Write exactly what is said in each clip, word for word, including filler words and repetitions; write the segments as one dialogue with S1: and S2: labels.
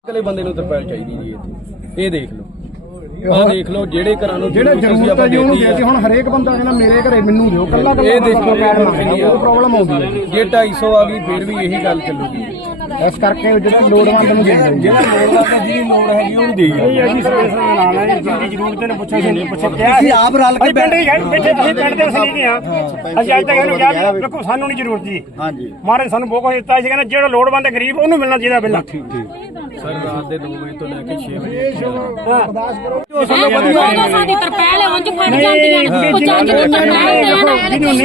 S1: ਅਗਲੇ ਬੰਦੇ ਨੂੰ ਤਰਪਾਲ ਚਾਹੀਦੀ ਜੀ ਇੱਥੇ। ਇਹ ਦੇਖ ਲਓ, ਆਹ ਦੇਖ ਲਓ ਜਿਹੜੇ ਘਰਾਂ ਨੂੰ ਜਿਹੜੇ ਜ਼ਰੂਰਤ ਹੈ ਜੀ ਉਹਨੂੰ ਦੇ ਦਿਓ। ਹੁਣ ਹਰੇਕ ਬੰਦਾ ਕਹਿੰਦਾ ਮੇਰੇ ਘਰੇ ਮੈਨੂੰ ਦਿਓ, ਕੱਲਾ ਕੱਲਾ ਇਹ ਦੇਖੋ ਪ੍ਰੋਬਲਮ ਆਉਂਦੀ ਹੈ। ਜੇ ਢਾਈ ਸੌ ਆ ਗਈ ਫਿਰ ਵੀ ਇਹੀ ਗੱਲ ਚੱਲੂਗੀ। ਇਸ ਕਰਕੇ ਜਿਹੜੇ ਲੋੜਵੰਦ ਨੂੰ ਦੇ ਦਿਓ, ਜਿਹੜਾ ਲੋੜਵੰਦ ਜਿਹਦੀ ਲੋੜ ਹੈਗੀ ਉਹਨੂੰ ਦੇਈਏ। ਇਹ ਅਸੀਂ ਸਰਵਿਸ ਨਾਲ ਆਣਾ ਜਿਹਦੀ ਜ਼ਰੂਰਤ ਨੇ ਪੁੱਛਿਆ ਸੀ ਪੁੱਛਿਆ ਕਿਹਾ ਅਸੀਂ ਆਪ ਰਲ ਕੇ ਪਿੰਡ ਹੀ ਬੈਠੇ ਅਸੀਂ ਪਿੰਡ ਦੇ ਵਸਨੀਕ ਹਾਂ। ਅਸੀਂ ਅੱਜ ਤੱਕ ਇਹਨੂੰ ਕਿਹਾ ਵੀ ਦੇਖੋ ਸਾਨੂੰ ਨਹੀਂ ਜ਼ਰੂਰਤ ਜੀ। ਹਾਂਜੀ ਮਹਾਰਾਜ ਸਾਨੂੰ ਬਹੁਤ ਕੁਝ ਦਿੱਤਾ ਸੀ, ਕਹਿੰਦਾ ਜਿਹੜਾ ਲੋੜਵੰਦ ਗਰੀਬ ਉਹਨੂੰ ਮਿਲਣਾ ਚਾਹੀਦਾ ਪਹਿਲਾਂ। ਠੀਕ ਠੀਕ ਸਰ ਰਾਤ ਦੇ ਦੋ ਵਜੇ ਤੋਂ ਲੈ ਕੇ ਛੇ ਵਜੇ ਅਰਦਾਸ ਕਰੋ।
S2: ਉਦੋਂ ਸਾਡੀ ਤਰਪੈਲ ਉਂਝ ਫੜ ਜਾਂਦੀਆਂ ਨੇ, ਉਹ ਜੱਜ ਦੀ ਤਰਪੈਲ ਦੇਣ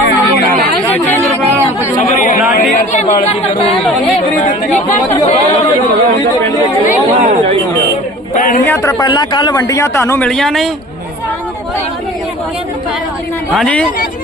S3: ਭੈਣੀਆਂ ਤਰਪਾਲਾਂ ਕੱਲ ਵੰਡੀਆਂ ਤੁਹਾਨੂੰ ਮਿਲੀਆਂ ਨਹੀਂ? ਹਾਂਜੀ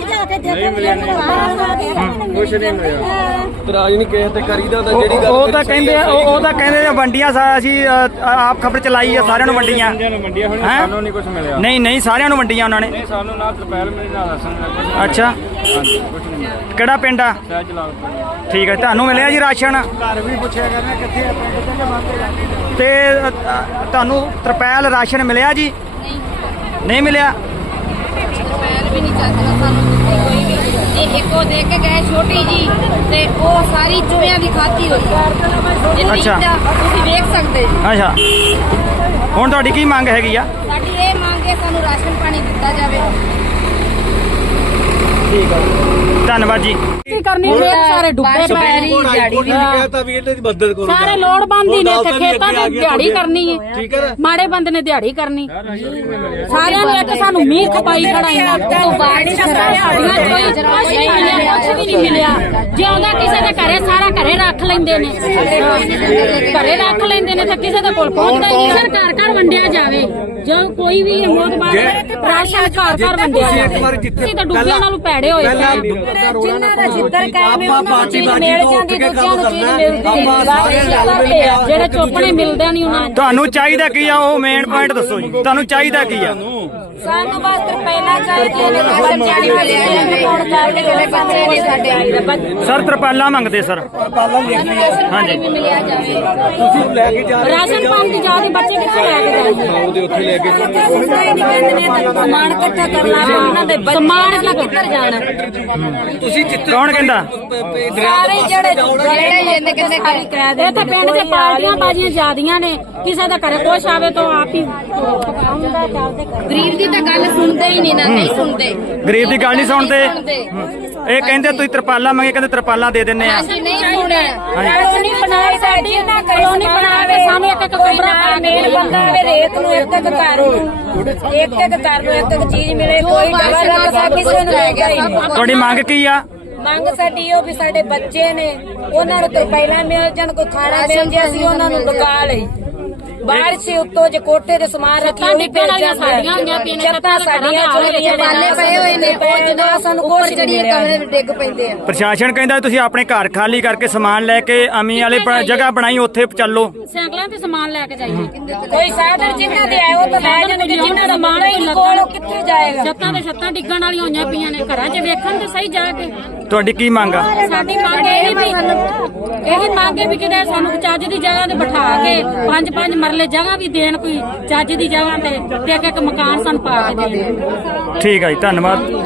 S1: ਕੁਛ ਨਹੀਂ ਮਿਲਿਆ। ਤਰਾਜ ਨਹੀਂ ਕਿਸੇ ਤੇ ਕਰੀਦਾ ਤਾਂ ਜਿਹੜੀ ਗੱਲ
S3: ਉਹ ਤਾਂ ਕਹਿੰਦੇ ਉਹ ਤਾਂ ਕਹਿੰਦੇ ਵੰਡੀਆਂ ਅਸੀਂ ਆਪ ਖਬਰ ਚਲਾਈ ਆ, ਸਾਰਿਆਂ ਨੂੰ ਵੰਡੀਆਂ।
S1: ਸਾਨੂੰ ਨਹੀਂ ਕੁਛ ਮਿਲਿਆ।
S3: ਨਹੀਂ ਨਹੀਂ ਸਾਰਿਆਂ ਨੂੰ ਵੰਡੀਆਂ ਉਹਨਾਂ ਨੇ।
S1: ਸਾਨੂੰ ਨਾ ਤਰਪਾਲ ਮਿਲੀ ਨਾ ਰਾਸ਼ਨ।
S3: ਅੱਛਾ ਕਿਹੜਾ ਪਿੰਡ ਆ? ਠੀਕ ਹੈ, ਤੁਹਾਨੂੰ ਮਿਲਿਆ ਜੀ ਰਾਸ਼ਨ?
S1: ਘਰ ਵੀ ਪੁੱਛਿਆ ਕਰਨਾ ਕਿੱਥੇ ਆ ਪਿੰਡ
S3: ਤੇ ਤੁਹਾਨੂੰ ਤਰਪਾਲ ਰਾਸ਼ਨ ਮਿਲਿਆ ਜੀ? ਨਹੀਂ ਮਿਲਿਆ।
S2: ਵੀ ਨਹੀਂ ਚੱਲਦਾ ਸਾਨੂੰ ਕੋਈ ਵੀ। ਇਹ ਇੱਕੋ ਦੇ ਕੇ ਗਏ ਛੋਟੀ ਜੀ, ਤੇ ਉਹ ਸਾਰੀ ਚੂਹਿਆਂ ਦੀ ਖਾਤੀ ਹੋਈ।
S3: ਅੱਛਾ
S2: ਤੁਸੀਂ ਵੇਖ ਸਕਦੇ ਜੀ।
S3: ਅੱਛਾ ਹੁਣ ਤੁਹਾਡੀ ਕੀ ਮੰਗ ਹੈਗੀ ਆ?
S2: ਸਾਡੀ ਇਹ ਮੰਗ ਹੈ ਸਾਨੂੰ ਰਾਸ਼ਨ ਪਾਣੀ ਦਿੱਤਾ ਜਾਵੇ।
S3: ਠੀਕ ਹੈ ਧੰਨਵਾਦ ਜੀ।
S2: ਕੀ ਕਰਨੀ ਸਾਰੇ ਡੁੱਬੇ ਪੈ ਰਹੀ ਦਿਹਾੜੀ ਵੀ
S1: ਕਹਤਾ ਵੀ ਇਹਦੀ ਮਦਦ ਕਰੋ।
S2: ਸਾਰੇ ਲੋੜਵੰਦੀ ਨੇ ਤੇ ਖੇਤਾਂ ਦੀ ਦਿਹਾੜੀ ਕਰਨੀ ਹੈ, ਮਾੜੇ ਬੰਦੇ ਨੇ ਦਿਹਾੜੀ ਕਰਨੀ। ਸਾਰਿਆਂ ਨੂੰ ਇੱਕ ਸਾਨੂੰ ਮੀਂਹ ਖਪਾਈ ਖੜਾਈਆਂ ਤੋਂ ਬਾਅਦ ਕੁਛ ਵੀ ਨਹੀਂ ਮਿਲਿਆ। ਜੇ ਆਉਂਦਾ ਕਿਸੇ ਦੇ ਘਰੇ ਸਾਰਾ ਘਰੇ ਰੱਖ ਲੈਂਦੇ ਨੇ, ਘਰੇ ਰੱਖ ਲੈਂਦੇ ਨੇ ਤਾਂ ਕਿਸੇ ਦੇ ਕੋਲ ਪਹੁੰਚਦਾ ਹੀ ਨਹੀਂ। ਸਰਕਾਰ ਘਰ ਵੰਡਿਆ ਜਾਵੇ, ਜੋ ਕੋਈ ਵੀ ਮੋਤਬਾਰ ਰਾਸ਼ਨ ਘਰ ਘਰ ਵੰਡਿਆ ਜਾਵੇ। ਅਸੀਂ ਤਾਂ ਡੁੱਬਿਆਂ ਨਾਲੋਂ ਪੈੜੇ ਹੋਏ ਜਿਨ੍ਹਾਂ ਦਾ ਜਿੱਧਰ ਕਾਇਮ ਹੈ ਉਹਨਾਂ ਨੂੰ ਚੀਜ਼ ਮਿਲ ਜਾਂਦੀ, ਦੂਜਿਆਂ ਨੂੰ ਚੀਜ਼ ਮਿਲਦੀ। ਜਿਹੜੇ ਚੋਪੜੇ ਮਿਲਦੇ ਨਹੀਂ ਉਹਨਾਂ ਨੂੰ।
S3: ਤੁਹਾਨੂੰ ਚਾਹੀਦਾ ਕੀ ਆ? ਉਹ ਮੇਨ ਪੁਆਇੰਟ ਦੱਸੋ ਜੀ, ਤੁਹਾਨੂੰ ਚਾਹੀਦਾ ਕੀ ਆ?
S2: ਸਾਨੂੰ ਬਸ ਤਰਪਾਲਾਂ ਚਾਹੀਦੀਆਂ ਨੇ, ਰਾਸ਼ਨ ਪਾਣੀ ਮਿਲਿਆ ਜਾਵੇ। ਹੁਣ ਕਰਦੇ ਜਿਹੜੇ ਬੱਚੇ ਨੇ ਸਾਡੇ ਆਈ ਦਾ
S3: ਸਰ ਤਰਪਾਲਾਂ ਮੰਗਦੇ ਸਰ।
S1: ਤਰਪਾਲਾਂ ਲਿਖਣੀਆਂ
S2: ਹਾਂਜੀ ਮਿਲਿਆ ਜਾਵੇ।
S1: ਤੁਸੀਂ ਲੈ ਕੇ ਜਾ ਰਹੇ
S2: ਰਾਸ਼ਨ ਪਾਣੀ ਦੀ ਜਾਦੀ ਬੱਚੇ ਕਿੱਥੇ ਲੈ ਕੇ ਜਾਣਗੇ?
S1: ਉਹਦੇ ਉੱਥੇ ਲੈ ਕੇ
S2: ਸਮਾਨ ਇਕੱਠਾ ਕਰ ਲਾਂਗੇ, ਉਹਨਾਂ ਦੇ ਸਮਾਨ ਕਿੱਧਰ ਜਾਣਾ?
S1: ਤੁਸੀਂ ਜਿੱਥੇ
S3: ਕੌਣ ਕਹਿੰਦਾ?
S2: ਸਾਰੇ ਜਿਹੜੇ ਜਿਹੜੇ ਜਿੰਦ ਕਿਸੇ ਕਰੀ ਕਹਿ ਦੇ। ਇੱਥੇ ਪਿੰਡ ਦੇ ਪਾਰਟੀਆਂ ਬਾਜੀਆਂ ਜ਼ਿਆਦੀਆਂ ਨੇ, ਕਿਸੇ ਦਾ ਘਰੇ ਕੁਛ ਆਵੇ ਤਾਂ ਆਪ ਹੀ ਗਰੀਬ ਦੀ ਤਾਂ ਗੱਲ ਸੁਣਦੇ ਹੀ ਨਹੀਂ ਨਾ, ਨਹੀਂ ਸੁਣਦੇ।
S3: ਗਰੀਬ ਦੀ ਗੱਲ ਨਹੀਂ ਸੁਣਦੇ। ਇਹ ਕਹਿੰਦੇ ਤੁਸੀਂ ਤਰਪਾਲਾਂ ਮੰਗੇ, ਕਹਿੰਦੇ ਤਰਪਾਲਾਂ ਦੇ ਦਿੰਨੇ ਆ।
S2: ਅਸੀਂ ਨਹੀਂ ਸੁਣਿਆ। ਕਲੋਨੀ ਬਣਾਵੇ ਸਾਡੀ, ਕਲੋਨੀ ਬਣਾਵੇ ਸਾਨੂੰ ਇੱਕ ਇੱਕ ਕਮਰਾ ਪਾ ਮੇਨ ਬੰਦਾ ਆਵੇ ਰੇਤ ਨੂੰ ਇੱਕ ਇੱਕ ਘਰ ਨੂੰ ਇੱਕ ਇੱਕ ਘਰ ਨੂੰ ਇੱਕ ਇੱਕ ਚੀਜ਼ ਮਿਲੇ। ਕੋਈ ਡਰ ਰੱਖਦਾ ਕਿਸੇ ਨੂੰ ਲੈ ਗਿਆ।
S3: ਤੁਹਾਡੀ ਮੰਗ ਕੀ ਆ?
S2: ਮੰਗ ਸਾਡੀ ਉਹ ਵੀ ਸਾਡੇ ਬੱਚੇ ਨੇ, ਉਹਨਾਂ ਨੂੰ ਤਰਪਾਲਾਂ ਮਿਲ ਜਾਣ, ਕੋਈ ਖਾਣਾ ਮਿਲ ਜੇ, ਅਸੀਂ ਉਹਨਾਂ ਨੂੰ ਲਗਾ ਲਈ। ਬਾਹਰ ਸੇ ਉੱਤੋਂ ਜੇ ਕੋਠੇ ਦੇ ਸਮਾਨ ਰੱਖੀਆਂ ਡਿੱਗਣ ਵਾਲੀਆਂ ਸਾਡੀਆਂ ਹੋਈਆਂ ਪਈਆਂ ਨੇ, ਛੱਤਾਂ ਸਾਡੀਆਂ ਚੋਰੀਆਂ ਬਾਲੇ ਪਏ ਹੋਏ ਨੇ। ਉਹ ਜਦੋਂ ਸਾਨੂੰ ਕੁਛ ਚੜੀਏ ਕਮਰੇ ਡਿੱਗ ਪੈਂਦੇ ਆ।
S3: ਪ੍ਰਸ਼ਾਸਨ ਕਹਿੰਦਾ ਤੁਸੀਂ ਆਪਣੇ ਘਰ ਖਾਲੀ ਕਰਕੇ ਸਮਾਨ ਲੈ ਕੇ ਅਮੀ ਵਾਲੇ ਜਗ੍ਹਾ ਬਣਾਈ, ਉੱਥੇ ਚੱਲੋ।
S2: ਸਾਈਕਲਾਂ ਤੇ ਸਮਾਨ ਲੈ ਕੇ ਜਾਈਏ। ਕੋਈ ਸਾਧਨ ਜਿਨ੍ਹਾਂ ਦੇ ਆਏ ਉਹ ਤਾਂ ਲੈ ਜਾਣਗੇ, ਜਿਨ੍ਹਾਂ ਦਾ ਸਮਾਨ ਹੀ ਨਹੀਂ ਕੋਲ ਉਹ ਕਿੱਥੇ ਜਾਏਗਾ? ਛੱਤਾਂ ਤੇ ਛੱਤਾਂ ਡਿੱਗਣ ਵਾਲੀਆਂ ਹੋਈਆਂ ਪਈਆਂ ਨੇ, ਘਰਾਂ 'ਚ ਵੇਖਣ ਤੇ ਸਹੀ ਜਾ ਕੇ।
S3: ਤੁਹਾਡੀ ਕੀ ਮੰਗ ਆ?
S2: ਸਾਡੀ ਮੰਗ ਇਹ ਵੀ ਇਹੀ ਮੰਗ ਹੈ ਵੀ ਕਿਤੇ ਸਾਨੂੰ ਚੱਜ ਦੀ ਜਗ੍ਹਾ ਤੇ ਬਿਠਾ ਕੇ ਪੰਜ ਪੰਜ ਮਰਲੇ ਜਗ੍ਹਾ ਵੀ ਦੇਣ, ਕੋਈ ਚੱਜ ਦੀ ਜਗ੍ਹਾ ਤੇ ਤੇ ਇੱਕ ਇੱਕ ਮਕਾਨ ਸਾਨੂੰ ਪਾ ਕੇ ਦੇਣ।
S3: ਠੀਕ ਹੈ ਜੀ, ਧੰਨਵਾਦ।